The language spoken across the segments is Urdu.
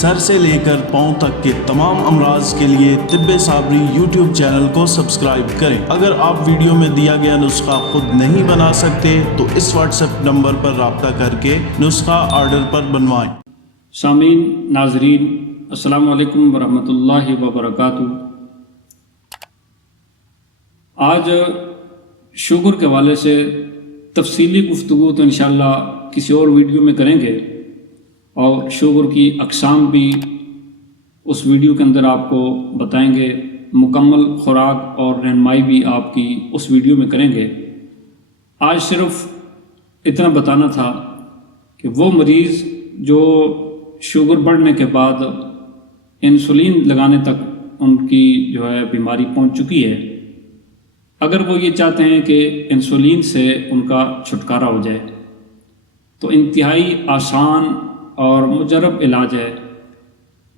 سر سے لے کر پاؤں تک کے تمام امراض کے لیے طب صابری یوٹیوب چینل کو سبسکرائب کریں۔ اگر آپ ویڈیو میں دیا گیا نسخہ خود نہیں بنا سکتے تو اس واٹس ایپ نمبر پر رابطہ کر کے نسخہ آرڈر پر بنوائیں۔ سامعین، ناظرین، السلام علیکم ورحمۃ اللہ وبرکاتہ۔ آج شوگر کے حوالے سے تفصیلی گفتگو تو انشاءاللہ کسی اور ویڈیو میں کریں گے، اور شوگر کی اقسام بھی اس ویڈیو کے اندر آپ کو بتائیں گے، مکمل خوراک اور رہنمائی بھی آپ کی اس ویڈیو میں کریں گے۔ آج صرف اتنا بتانا تھا کہ وہ مریض جو شوگر بڑھنے کے بعد انسولین لگانے تک ان کی بیماری پہنچ چکی ہے، اگر وہ یہ چاہتے ہیں کہ انسولین سے ان کا چھٹکارا ہو جائے تو انتہائی آسان اور مجرب علاج ہے۔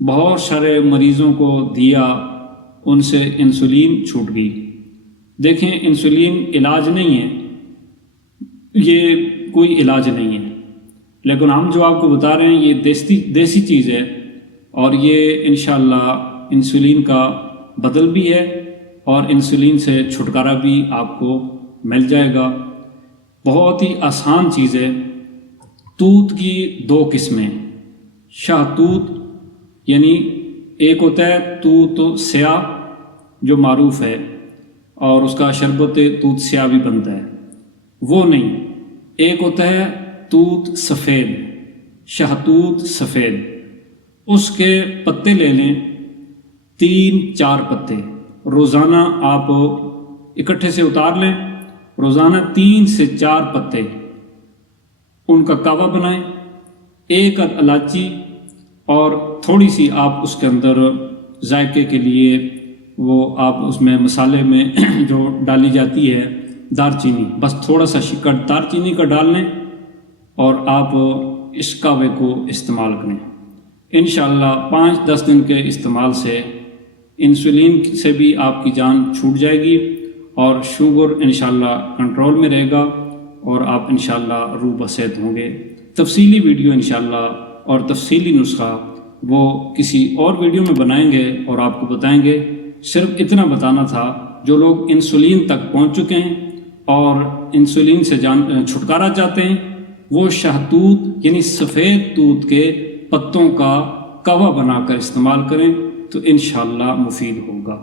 بہت سارے مریضوں کو دیا، ان سے انسولین چھوٹ گئی۔ دیکھیں، انسولین علاج نہیں ہے، یہ کوئی علاج نہیں ہے، لیکن ہم جو آپ کو بتا رہے ہیں یہ دیسی چیز ہے، اور یہ انشاءاللہ انسولین کا بدل بھی ہے اور انسولین سے چھٹکارا بھی آپ کو مل جائے گا۔ بہت ہی آسان چیز ہے۔ توت کی دو قسمیں، شاہ توت، یعنی ایک ہوتا ہے توت سیاہ جو معروف ہے اور اس کا شربت توت سیاہ بھی بنتا ہے، وہ نہیں، ایک ہوتا ہے توت سفید، شاہ توت سفید۔ اس کے پتے لے لیں، 3-4 پتے روزانہ آپ اکٹھے سے اتار لیں، روزانہ 3 سے 4 پتے ان کا کعوہ بنائیں، 1 الائچی اور تھوڑی سی آپ اس کے اندر ذائقے کے لیے وہ آپ اس میں مسالے میں جو ڈالی جاتی ہے دار چینی، بس تھوڑا سا شکر دار چینی کا ڈال لیں اور آپ اس کعوے کو استعمال کریں۔ انشاءاللہ 5-10 دن کے استعمال سے انسولین سے بھی آپ کی جان چھوٹ جائے گی اور شوگر انشاءاللہ کنٹرول میں رہے گا اور آپ انشاءاللہ روح بصحت ہوں گے۔ تفصیلی ویڈیو انشاءاللہ اور تفصیلی نسخہ وہ کسی اور ویڈیو میں بنائیں گے اور آپ کو بتائیں گے۔ صرف اتنا بتانا تھا، جو لوگ انسولین تک پہنچ چکے ہیں اور انسولین سے چھٹکارا چاہتے ہیں، وہ شہتوت یعنی سفید توت کے پتوں کا کعوہ بنا کر استعمال کریں تو انشاءاللہ مفید ہوگا۔